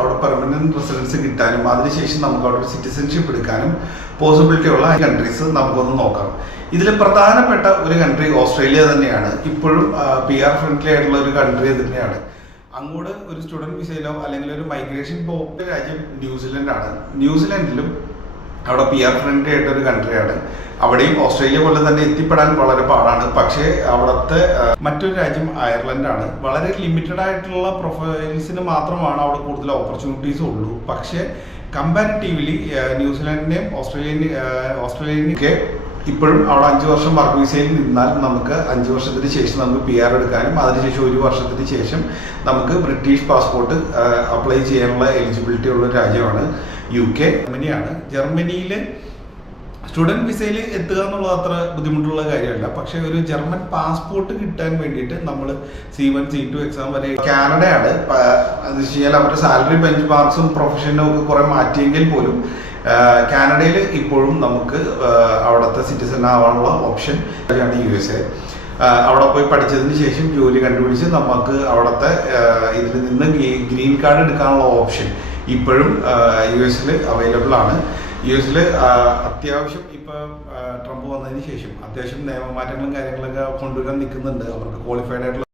അവിടെ permanent residence കിട്ടാനും അതിനുശേഷം നമുക്ക് അവിടെ ഒരു സിറ്റിസൺഷിപ്പ് എടുക്കാനും പോസിബിലിറ്റി ഉള്ള കൺട്രീസ് നമുക്കൊന്ന് നോക്കാം. ഇതിൽ പ്രധാനപ്പെട്ട ഒരു കൺട്രി ഓസ്ട്രേലിയ തന്നെയാണ്. ഇപ്പോഴും PR ഫ്രണ്ട്ലി ആയിട്ടുള്ള ഒരു കൺട്രി തന്നെയാണ്. അങ്ങോട്ട് ഒരു സ്റ്റുഡൻറ് വിസയിലോ അല്ലെങ്കിൽ ഒരു മൈഗ്രേഷൻ പോകുന്ന രാജ്യം ന്യൂസിലൻഡാണ്. ന്യൂസിലൻഡിലും അവിടെ PR ഫ്രണ്ട്ലി ആയിട്ടൊരു കൺട്രിയാണ്. അവിടെയും ഓസ്ട്രേലിയ പോലെ തന്നെ എത്തിപ്പെടാൻ വളരെ പാടാണ്. പക്ഷേ അവിടുത്തെ മറ്റൊരു രാജ്യം അയർലൻഡാണ്. വളരെ ലിമിറ്റഡ് ആയിട്ടുള്ള പ്രൊഫൈൽസിന് മാത്രമാണ് അവിടെ കൂടുതൽ ഓപ്പർച്യൂണിറ്റീസ് ഉള്ളൂ. പക്ഷേ കമ്പാരിറ്റീവ്ലി ന്യൂസിലാൻഡിനെയും ഓസ്ട്രേലിയനെയൊക്കെ ഇപ്പോഴും അവിടെ 5 വർഷം വർക്ക് വിസയിൽ നിന്നാൽ നമുക്ക് 5 വർഷത്തിന് ശേഷം നമുക്ക് PR എടുക്കാനും അതിനുശേഷം 1 വർഷത്തിന് ശേഷം നമുക്ക് ബ്രിട്ടീഷ് പാസ്പോർട്ട് അപ്ലൈ ചെയ്യാനുള്ള എലിജിബിലിറ്റി ഉള്ള രാജ്യമാണ് UK. ജർമ്മനിയാണ്. ജർമ്മനിയിൽ സ്റ്റുഡൻറ് വിസയിൽ എത്തുക എന്നുള്ളത് അത്ര ബുദ്ധിമുട്ടുള്ള കാര്യമല്ല. പക്ഷേ ഒരു ജർമ്മൻ പാസ്പോർട്ട് കിട്ടാൻ വേണ്ടിയിട്ട് നമ്മൾ C1 C2 എക്സാം വരെ. കാനഡയാണ്. അത് വെച്ച് കഴിഞ്ഞാൽ അവരുടെ സാലറി ബെഞ്ച് മാർക്സും പ്രൊഫഷനും ഒക്കെ കുറേ മാറ്റിയെങ്കിൽ പോലും കാനഡയിൽ ഇപ്പോഴും നമുക്ക് അവിടുത്തെ സിറ്റിസൺ ആവാനുള്ള ഓപ്ഷൻ ആണ് USA. അവിടെ പോയി പഠിച്ചതിന് ശേഷം ജോലി കണ്ടുപിടിച്ച് നമുക്ക് അവിടുത്തെ ഇതിൽ നിന്ന് ഗ്രീൻ കാർഡ് എടുക്കാനുള്ള ഓപ്ഷൻ ഇപ്പോഴും US അവൈലബിൾ ആണ്. US അത്യാവശ്യം ഇപ്പോൾ ട്രംപ് വന്നതിന് ശേഷം അത്യാവശ്യം നിയമമാറ്റങ്ങളും കാര്യങ്ങളൊക്കെ കൊണ്ടുവരാൻ നിൽക്കുന്നുണ്ട്. അവർക്ക് ക്വാളിഫൈഡ് ആയിട്ടുള്ള